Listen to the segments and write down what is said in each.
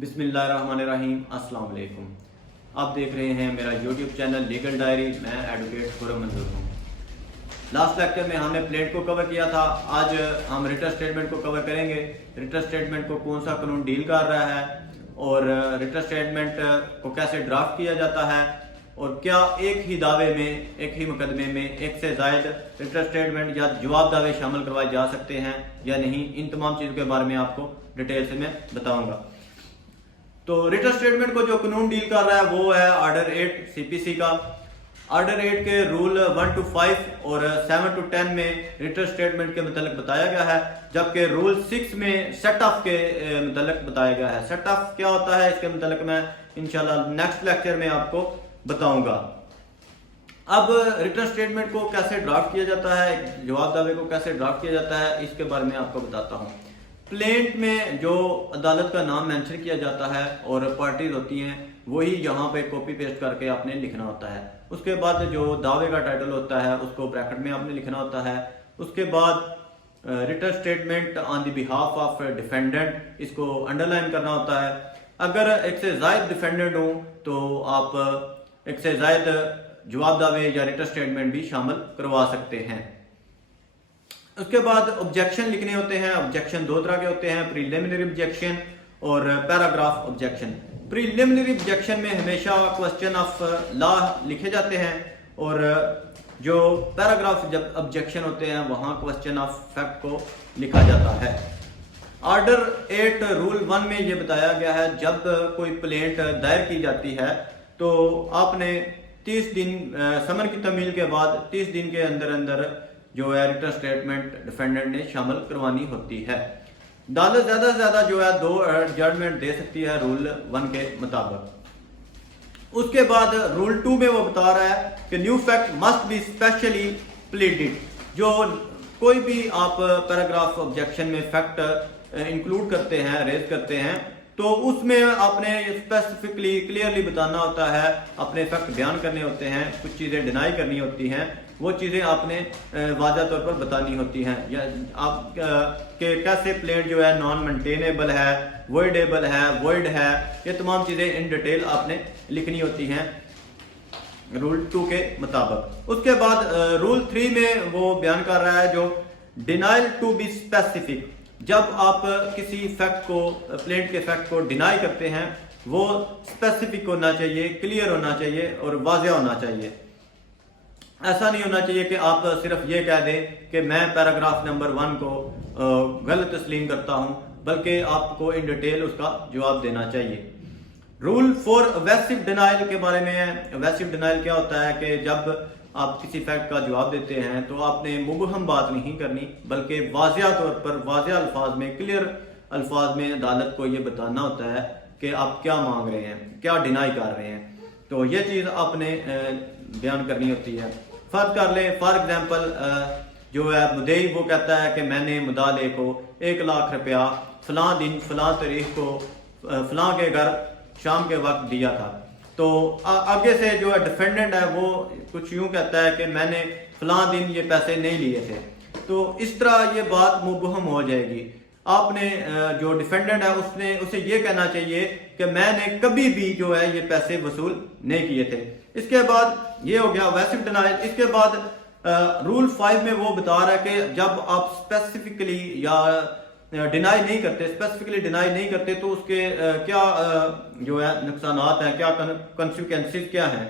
बिस्मिल्लाहिर्रहमानिर्रहीम। अस्सलाम वालेकुम। आप देख रहे हैं मेरा यूट्यूब चैनल लीगल डायरी। मैं एडवोकेट खुर्रम मंजूर हूँ। लास्ट लेक्चर में हमने प्लेंट को कवर किया था। आज हम रिटन स्टेटमेंट को कवर करेंगे। रिटन स्टेटमेंट को कौन सा कानून डील कर रहा है और रिटन स्टेटमेंट को कैसे ड्राफ्ट किया जाता है और क्या एक ही दावे में, एक ही मुकदमे में एक से ज़ायद रिटन स्टेटमेंट या जवाब दावे शामिल करवाए जा सकते हैं या नहीं। इन तमाम चीज़ों के बारे में आपको डिटेल से मैं बताऊंगा। तो रिटन स्टेटमेंट को जो कानून डील कर रहा है वो है ऑर्डर 8 सीपीसी का। ऑर्डर 8 के रूल 1 to 5 और 7 to 10 में रिटन स्टेटमेंट के मतलब बताया गया है, जबकि रूल 6 में सेट ऑफ के मतलब बताया गया है। सेट ऑफ क्या होता है इसके मतलब मैं इंशाल्लाह नेक्स्ट लेक्चर में आपको बताऊंगा। अब रिटन स्टेटमेंट को कैसे ड्राफ्ट किया जाता है, जवाब दावे को कैसे ड्राफ्ट किया जाता है, इसके बारे में आपको बताता हूँ। प्लेंट में जो अदालत का नाम मेंशन किया जाता है और पार्टीज होती हैं वही यहाँ पे कॉपी पेस्ट करके आपने लिखना होता है। उसके बाद जो दावे का टाइटल होता है उसको ब्रैकेट में आपने लिखना होता है। उसके बाद written statement on the behalf of defendant, इसको अंडरलाइन करना होता है। अगर एक से ज़ायद डिफेंडेंट हो तो आप एक से ज़ायद जवाब दावे या रिटन स्टेटमेंट भी शामिल करवा सकते हैं। उसके बाद ऑब्जेक्शन लिखने होते हैं। ऑब्जेक्शन दो तरह के होते हैं, प्रीलिमिनरी ऑब्जेक्शन और पैराग्राफ ऑब्जेक्शन। प्रीलिमिनरी ऑब्जेक्शन में हमेशा क्वेश्चन ऑफ लॉ लिखे जाते हैं और जो पैराग्राफ जब ऑब्जेक्शन होते हैं वहां क्वेश्चन ऑफ फैक्ट को लिखा जाता है। ऑर्डर 8 रूल 1 में ये बताया गया है जब कोई प्लेंट दायर की जाती है तो आपने 30 दिन समन की तमील के बाद 30 दिन के अंदर अंदर जो है रिटन स्टेटमेंट डिफेंडेंट ने शामिल करवानी होती है। अदालत ज्यादा से ज्यादा जो है 2 जजमेंट दे सकती है रूल 1 के मुताबिक। उसके बाद रूल 2 में वो बता रहा है कि new fact must be specially pleaded. जो कोई भी आप पैराग्राफ ऑब्जेक्शन में फैक्ट इंक्लूड करते हैं, रेज करते हैं, तो उसमें आपने स्पेसिफिकली क्लियरली बताना होता है, अपने फैक्ट बयान करने होते हैं, कुछ चीज़ें डिनाई करनी होती हैं, वो चीज़ें आपने वाज़ह तौर पर बतानी होती हैं। या आप के कैसे प्लेंट जो है नॉन मेंटेनेबल है, वॉइडेबल है, वॉइड है, ये तमाम चीज़ें इन डिटेल आपने लिखनी होती हैं रूल 2 के मुताबिक। उसके बाद रूल 3 में वो बयान कर रहा है जो डिनाइल टू बी स्पेसिफिक। जब आप किसी फैक्ट को, प्लेंट के फैक्ट को डिनाई करते हैं वो स्पेसिफिक होना चाहिए, क्लियर होना चाहिए और वाज़ेह होना चाहिए। ऐसा नहीं होना चाहिए कि आप सिर्फ ये कह दें कि मैं पैराग्राफ नंबर 1 को गलत तस्लीम करता हूं, बल्कि आपको इन डिटेल उसका जवाब देना चाहिए। रूल 4 एवेसिव डिनाइल के बारे में है। एवेसिव डिनाइल क्या होता है कि जब आप किसी फैक्ट का जवाब देते हैं तो आपने मुबहम बात नहीं करनी, बल्कि वाज़ेह तौर पर वाज़ेह अल्फाज में, क्लियर अल्फाज में अदालत को ये बताना होता है कि आप क्या मांग रहे हैं, क्या डिनाई कर रहे हैं। तो ये चीज़ आपने बयान करनी होती है। फर्ज कर ले, फॉर एग्जाम्पल जो है मुद्दई वो कहता है कि मैंने मुद्दाले को 1 लाख रुपया फलां दिन फलां तारीख को फलां के घर शाम के वक्त दिया था। तो आगे से जो है डिफेंडेंट है वो कुछ यूं कहता है कि मैंने फलां दिन ये पैसे नहीं लिए थे। तो इस तरह ये बात मुबहम हो जाएगी। आपने जो डिफेंडेंट है उसे ये कहना चाहिए कि मैंने कभी भी जो है ये पैसे वसूल नहीं किए थे। इसके बाद ये हो गया एवेसिव डिनाइल। इसके बाद रूल 5 में वो बता रहा है कि जब आप स्पेसिफिकली या डिनाई नहीं करते, स्पेसिफिकली डिनाई नहीं करते तो उसके क्या जो है नुकसानात हैं, क्या कंसिक्वेंसेस क्या हैं।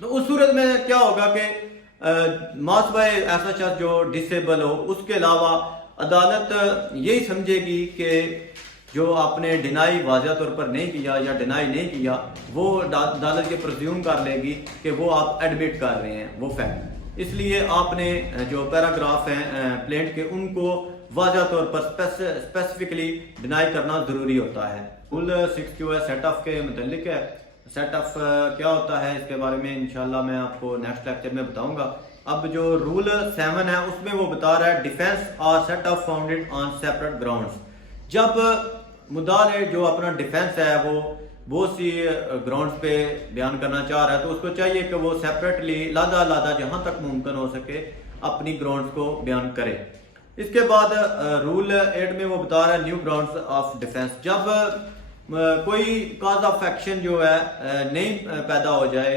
तो उस सूरत में क्या होगा कि मासवाए ऐसा शख्स जो डिसेबल हो, उसके अलावा अदालत यही समझेगी कि जो आपने डिनाई वाज़ेह तौर पर नहीं किया या डिनाई नहीं किया, वो अदालत ये प्रिज्यूम कर लेगी कि वो आप एडमिट कर रहे हैं वो फैक्ट। इसलिए आपने जो पैराग्राफ हैं प्लेंट के उनको वाज़ेह तौर पर स्पेसिफिकली डिनाई करना ज़रूरी होता है। रूल 6 जो है सेट ऑफ के मुतल्लिक है। सेट ऑफ क्या होता है इसके बारे में इंशाल्लाह मैं आपको नेक्स्ट लेक्चर में बताऊंगा। अब जो रूल 7 है उसमें वो बता रहा है defence are set off founded on separate grounds. जब मुद्दाले जो अपना डिफेंस है वो बहुत सी ग्राउंड्स पे बयान करना चाह रहा है तो उसको चाहिए कि वो सेपरेटली लादा जहां तक मुमकिन हो सके अपनी ग्राउंड्स को बयान करे। इसके बाद रूल 8 में वो बता रहा है न्यू ग्राउंड्स ऑफ डिफेंस। जब कोई काज ऑफ एक्शन जो है नहीं पैदा हो जाए,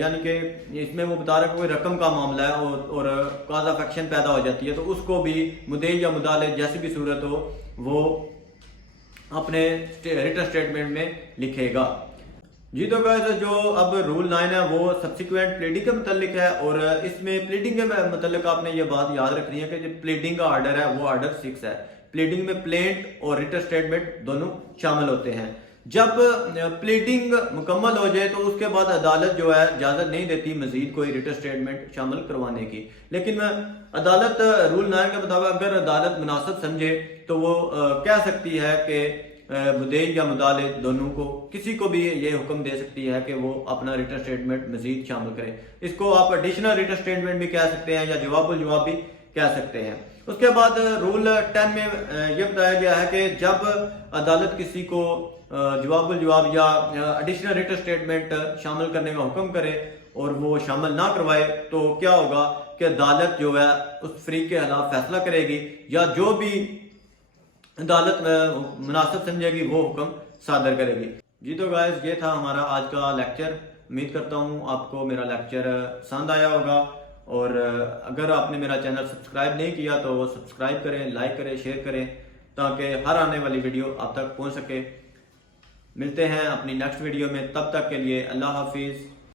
यानी कि इसमें वो बता रहा है कोई रकम का मामला है और काज ऑफ एक्शन पैदा हो जाती है, तो उसको भी मुद्दई या मुदाले जैसी भी सूरत हो वो अपने रिटन स्टेटमेंट में लिखेगा। जी तो गाइस, जो अब रूल 9 है वो सब्सिक्वेंट प्लीडिंग के मतलब है, और इसमें प्लीडिंग के मतलब आपने ये बात याद रखनी है कि जो प्लीडिंग का ऑर्डर है वो ऑर्डर 6 है। प्लीडिंग में प्लेंट और रिटन स्टेटमेंट दोनों शामिल होते हैं। जब प्लीडिंग मुकम्मल हो जाए तो उसके बाद अदालत जो है इजाजत नहीं देती मजीद कोई रिटन स्टेटमेंट शामिल करवाने की, लेकिन अदालत रूल 9 के मुताबिक अगर अदालत मुनासिब समझे तो वो कह सकती है कि मुद्दई या मुदाले दोनों को किसी को भी ये हुक्म दे सकती है कि वो अपना रिटन स्टेटमेंट मजीद शामिल करे। इसको आप एडिशनल रिटन स्टेटमेंट भी कह सकते हैं या जवाबुल जवाब भी कह सकते हैं। उसके बाद रूल 10 में यह बताया गया है कि जब अदालत किसी को जवाबुल जवाब या एडिशनल रिटन स्टेटमेंट शामिल करने का हुक्म करे और वो शामिल ना करवाए तो क्या होगा कि अदालत जो है उस फरीक के खिलाफ फैसला करेगी या जो भी अदालत मुनासिब समझेगी वो हुक्म सादर करेगी। जी तो गाइस, ये था हमारा आज का लेक्चर। उम्मीद करता हूँ आपको मेरा लेक्चर पसंद आया होगा, और अगर आपने मेरा चैनल सब्सक्राइब नहीं किया तो वो सब्सक्राइब करें, लाइक करें, शेयर करें, ताकि हर आने वाली वीडियो आप तक पहुँच सके। मिलते हैं अपनी नेक्स्ट वीडियो में, तब तक के लिए अल्लाह हाफिज़।